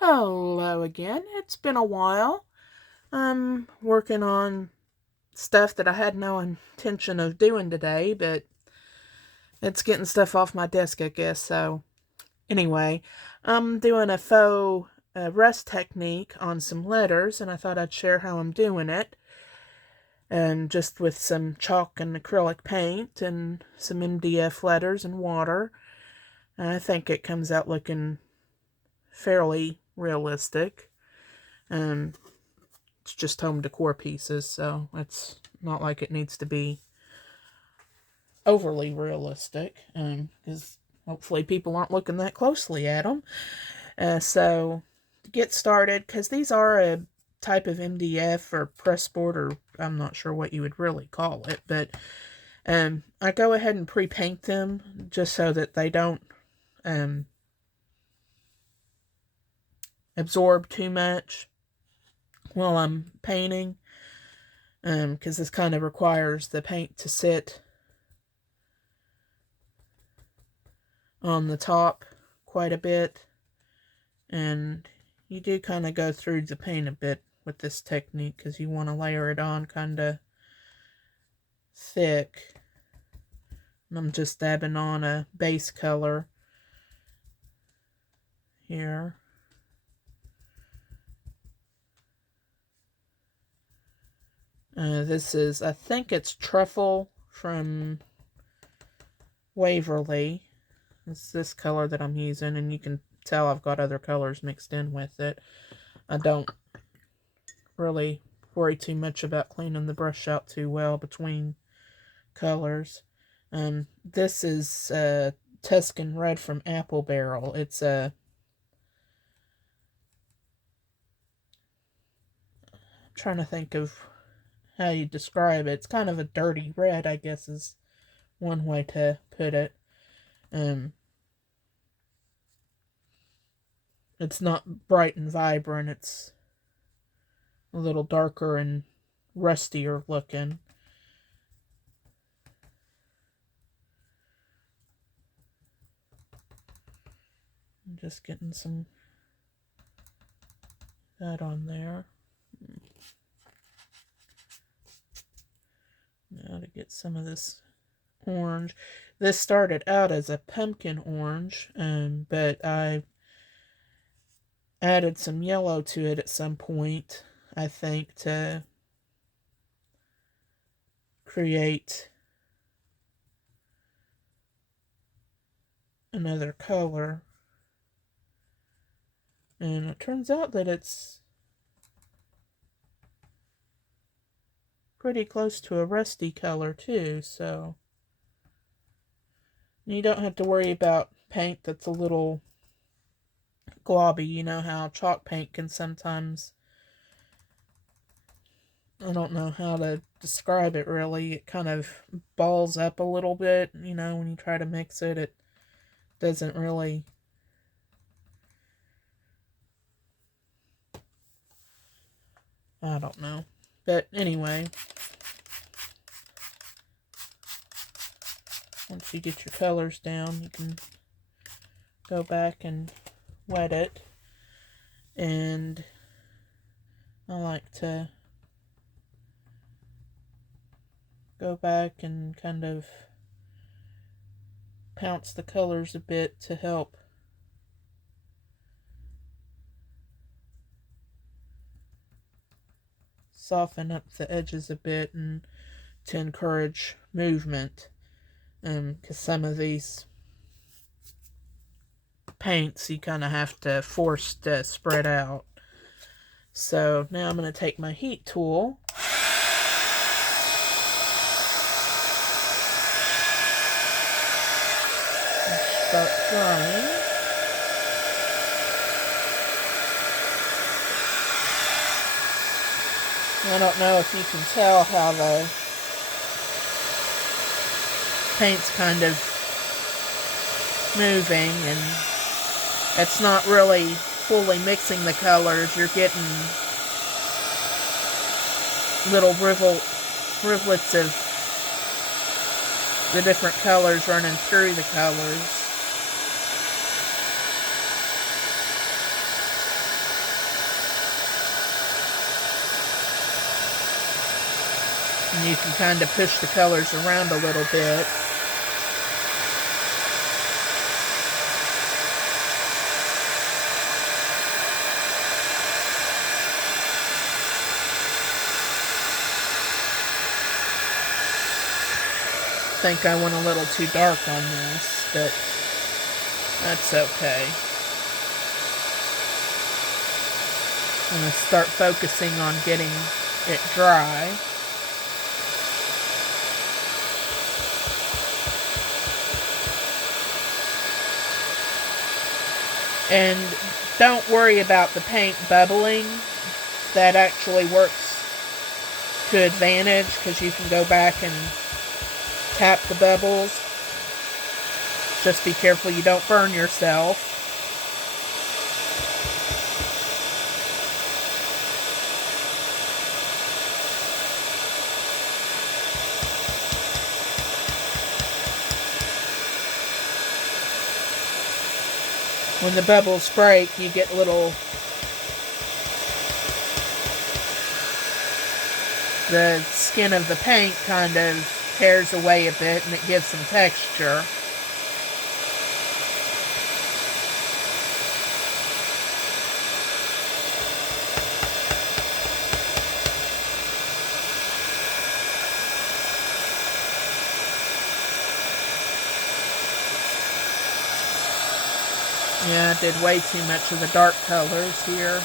Hello again. It's been a while. I'm working on stuff that I had no intention of doing today, but it's getting stuff off my desk, I guess. So, anyway, I'm doing a faux rest technique on some letters, and I thought I'd share how I'm doing it. And just with some chalk and acrylic paint and some MDF letters and water. I think it comes out looking fairly realistic. It's just home decor pieces, so it's not like it needs to be overly realistic, because hopefully people aren't looking that closely at them. So to get started, because these are a type of MDF or pressboard, or I'm not sure what you would really call it, but I go ahead and pre-paint them just so that they don't absorb too much while I'm painting, because this kind of requires the paint to sit on the top quite a bit, and you do kind of go through the paint a bit with this technique because you want to layer it on kind of thick. And I'm just dabbing on a base color here. This is, I think it's truffle from Waverly. It's this color that I'm using, and you can tell I've got other colors mixed in with it. I don't really worry too much about cleaning the brush out too well between colors. This is Tuscan red from Applebarrel. It's a I'm trying to think of how you describe it. It's kind of a dirty red, I guess, is one way to put it. It's not bright and vibrant. It's a little darker and rustier looking. I'm just getting some that on there. Now to get some of this orange. This started out as a pumpkin orange, but I added some yellow to it at some point, I think, to create another color. And it turns out that it's pretty close to a rusty color too, so you don't have to worry about paint that's a little globby. You know how chalk paint can sometimes, I don't know how to describe it really, it kind of balls up a little bit, when you try to mix it. It doesn't really I don't know. But anyway, once you get your colors down, you can go back and wet it. And I like to go back and kind of pounce the colors a bit to help soften up the edges a bit and to encourage movement. Because some of these paints you kind of have to force to spread out. So now I'm going to take my heat tool and start drying. I don't know if you can tell how the paint's kind of moving, and it's not really fully mixing the colors. You're getting little rivulets of the different colors running through the colors. And you can kind of push the colors around a little bit. I think I went a little too dark on this, but that's okay. I'm going to start focusing on getting it dry. And don't worry about the paint bubbling. That actually works to advantage because you can go back and tap the bubbles. Just be careful you don't burn yourself. When the bubbles break, you get little... the skin of the paint kind of tears away a bit and it gives some texture. Yeah, I did way too much of the dark colors here.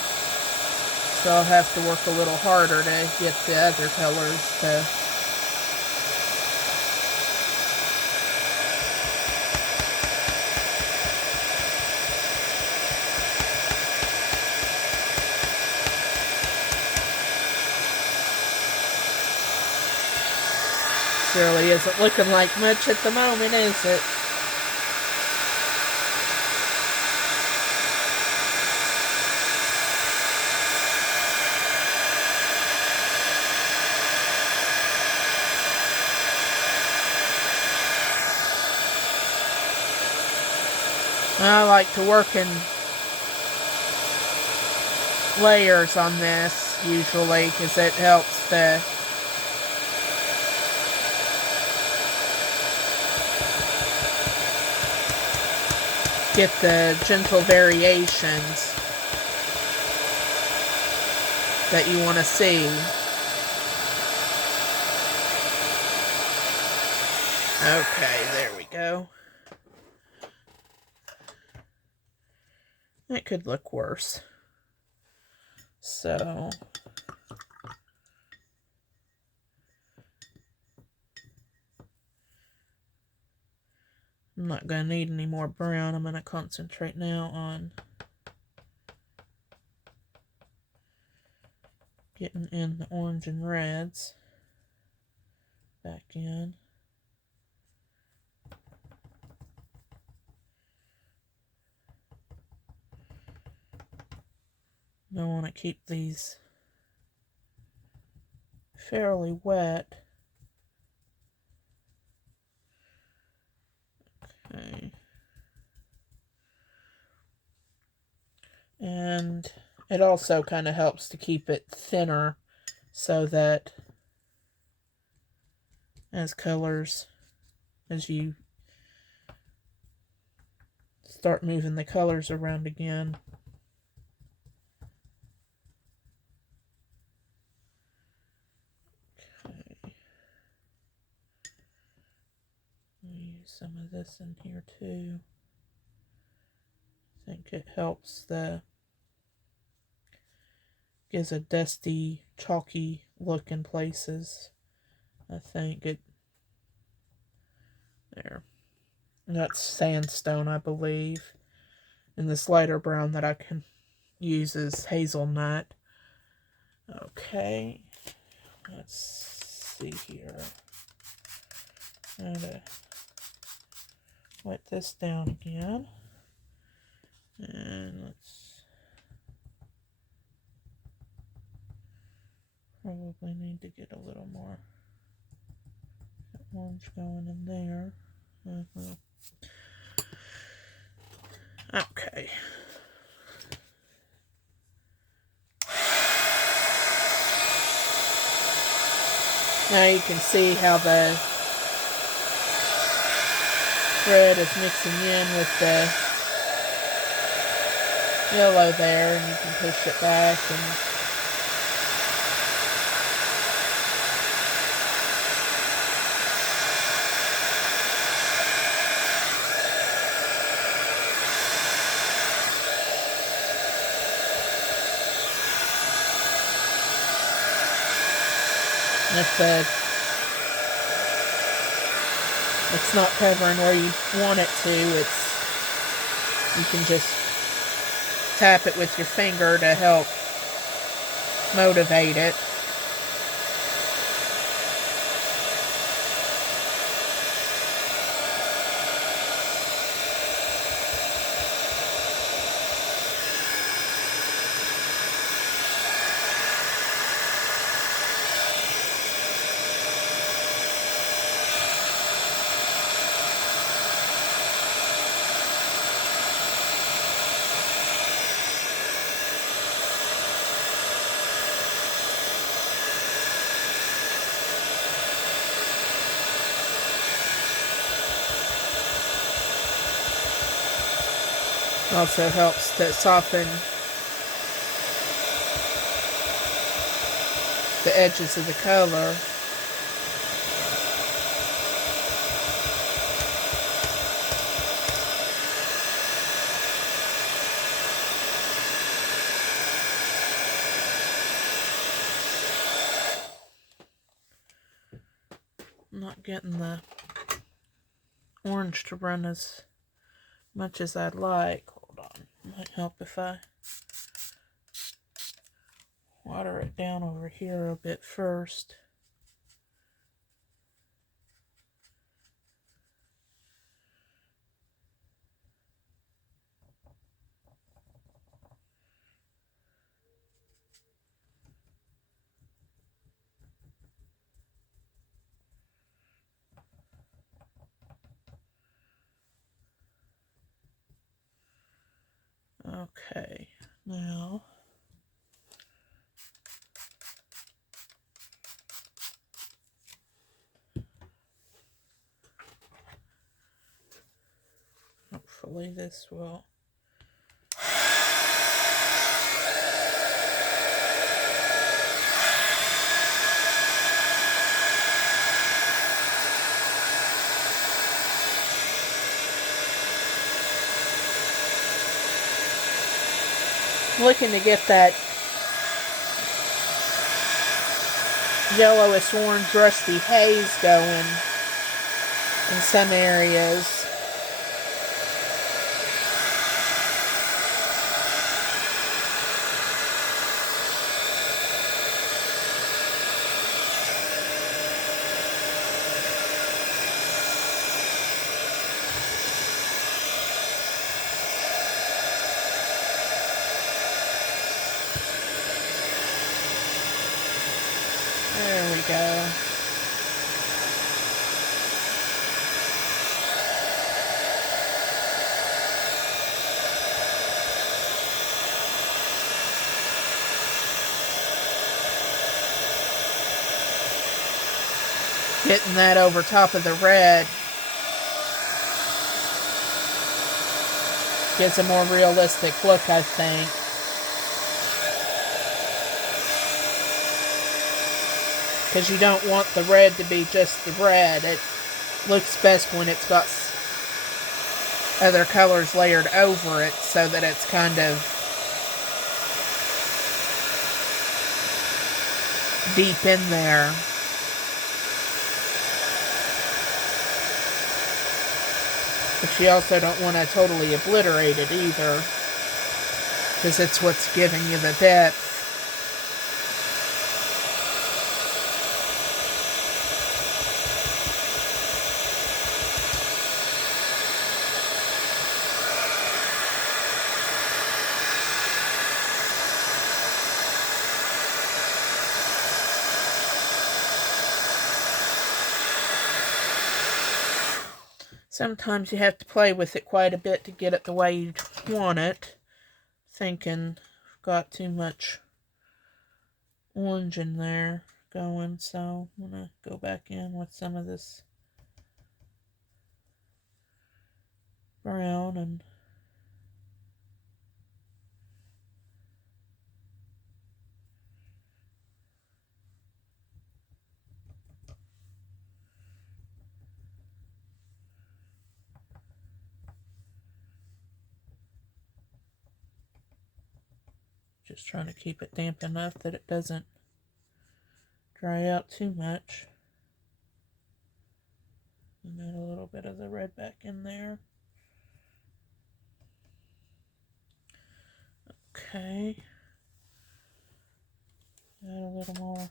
So I'll have to work a little harder to get the other colors to... Surely isn't looking like much at the moment, is it? I like to work in layers on this, usually, because it helps to get the gentle variations that you want to see. Okay, there we go. It could look worse. So, I'm not going to need any more brown. I'm going to concentrate now on getting in the orange and reds back in. I want to keep these fairly wet. Okay. And it also kind of helps to keep it thinner so that as you start moving the colors around again, use some of this in here too. I think it helps gives a dusty, chalky look in places. I think it, there. That's sandstone, I believe. And this lighter brown that I can use is hazelnut. Okay. Let's see here. I'm gonna wet this down again. And let's probably need to get a little more orange going in there. Okay. Now you can see how the red is mixing in with the yellow there, and you can push it back and if it's not covering where you want it to, you can just tap it with your finger to help motivate it. Also helps to soften the edges of the color. I'm not getting the orange to run as much as I'd like. Hold on. Might help if I water it down over here a bit first. Okay, now hopefully this will looking to get that yellowish orange rusty haze going in some areas. There we go. Getting that over top of the red gives a more realistic look, I think. Because you don't want the red to be just the red. It looks best when it's got other colors layered over it so that it's kind of deep in there. But you also don't want to totally obliterate it either, because it's what's giving you the depth. Sometimes you have to play with it quite a bit to get it the way you want it. Thinking I've got too much orange in there. going, so I'm going to go back in with some of this brown and just trying to keep it damp enough that it doesn't dry out too much. And add a little bit of the red back in there. Okay. Add a little more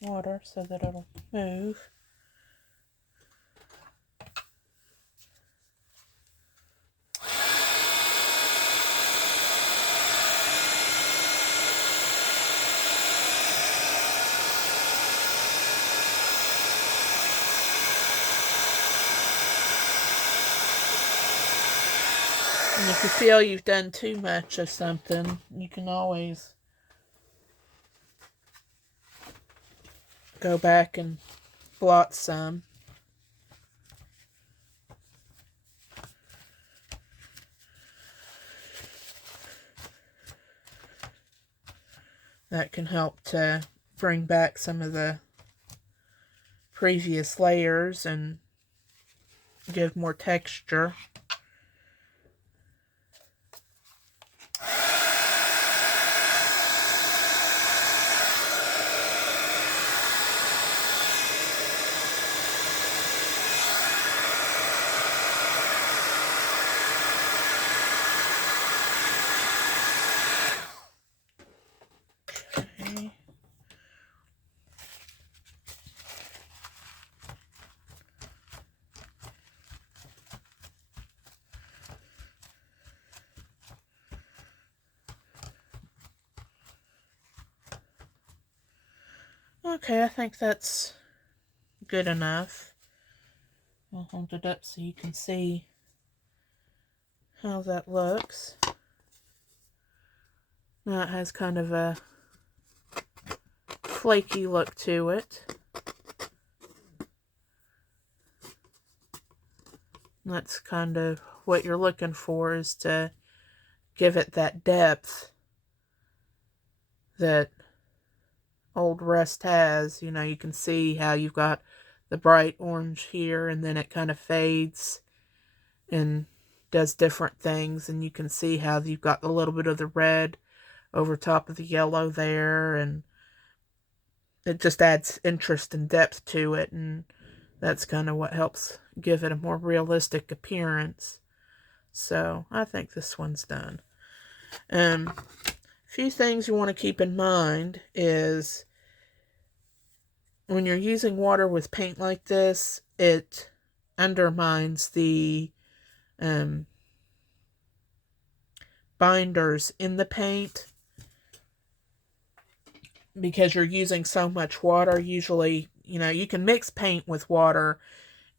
water so that it'll move. And if you feel you've done too much of something, you can always go back and blot some. That can help to bring back some of the previous layers and give more texture. Okay, I think that's good enough. I'll hold it up so you can see how that looks. Now it has kind of a flaky look to it. And that's kind of what you're looking for, is to give it that depth that Old Rust has. You know, you can see how you've got the bright orange here, and then it kind of fades and does different things, and you can see how you've got a little bit of the red over top of the yellow there, and it just adds interest and depth to it, and that's kind of what helps give it a more realistic appearance. So I think this one's done. A few things you want to keep in mind is when you're using water with paint like this, it undermines the binders in the paint because you're using so much water. Usually, you know, you can mix paint with water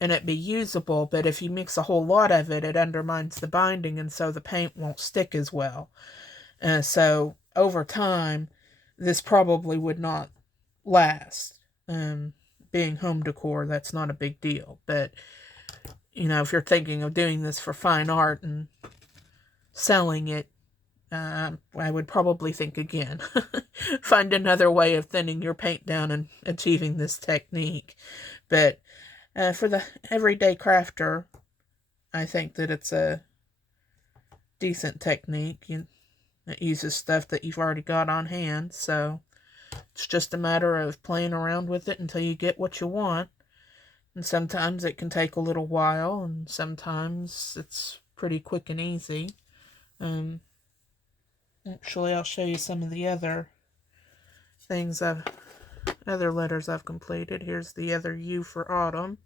and it be usable, but if you mix a whole lot of it, it undermines the binding, and so the paint won't stick as well. So over time, this probably would not last. Being home decor, that's not a big deal, but you know, if you're thinking of doing this for fine art and selling it, I would probably think again. Find another way of thinning your paint down and achieving this technique. But for the everyday crafter, I think that it's a decent technique. It uses stuff that you've already got on hand, so it's just a matter of playing around with it until you get what you want. And sometimes it can take a little while, and sometimes it's pretty quick and easy. Actually, I'll show you some of the other letters I've completed. Here's the other U for autumn.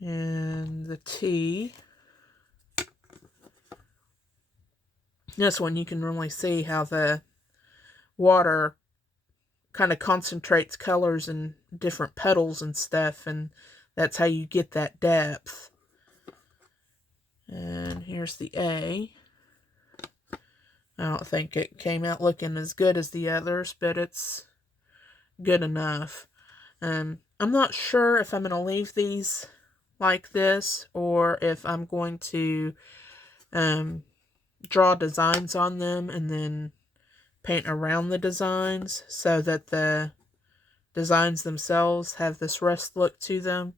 And the T. This one you can really see how the water kind of concentrates colors in different petals and stuff, and that's how you get that depth. And here's the A. I don't think it came out looking as good as the others, but it's good enough. I'm not sure if I'm going to leave these like this or if I'm going to draw designs on them and then paint around the designs so that the designs themselves have this rust look to them.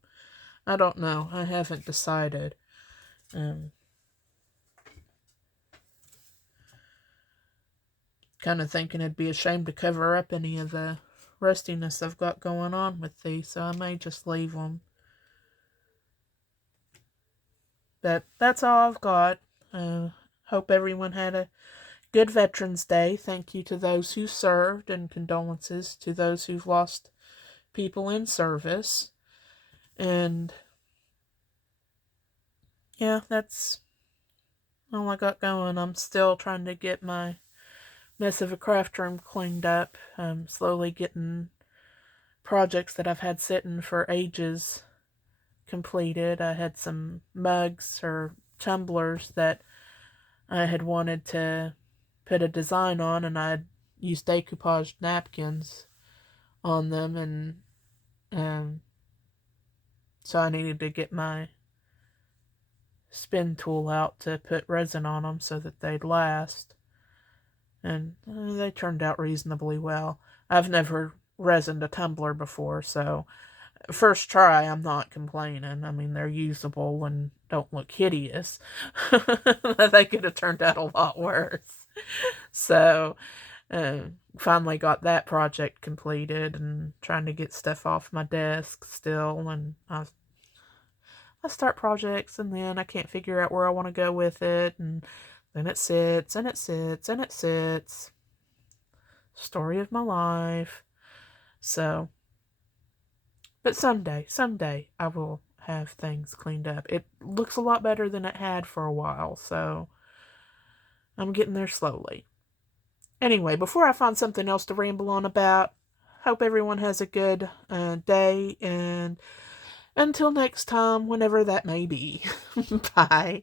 I don't know. I haven't decided. Kind of thinking it'd be a shame to cover up any of the rustiness I've got going on with these, so I may just leave them. But that's all I've got. Hope everyone had a good Veterans Day. Thank you to those who served, and condolences to those who've lost people in service. And yeah, that's all I got going. I'm still trying to get my mess of a craft room cleaned up. I'm slowly getting projects that I've had sitting for ages completed. I had some mugs or tumblers that I had wanted to put a design on, and I'd used decoupaged napkins on them, and so I needed to get my spin tool out to put resin on them so that they'd last. And they turned out reasonably well. I've never resined a tumbler before, so first try, I'm not complaining. I mean, they're usable and don't look hideous. They could have turned out a lot worse. So, finally got that project completed and trying to get stuff off my desk still. And I start projects and then I can't figure out where I want to go with it. And then it sits and it sits and it sits. Story of my life. So, but someday I will have things cleaned up. It looks a lot better than it had for a while, so I'm getting there slowly. Anyway, before I find something else to ramble on about, hope everyone has a good day, and until next time, whenever that may be. Bye.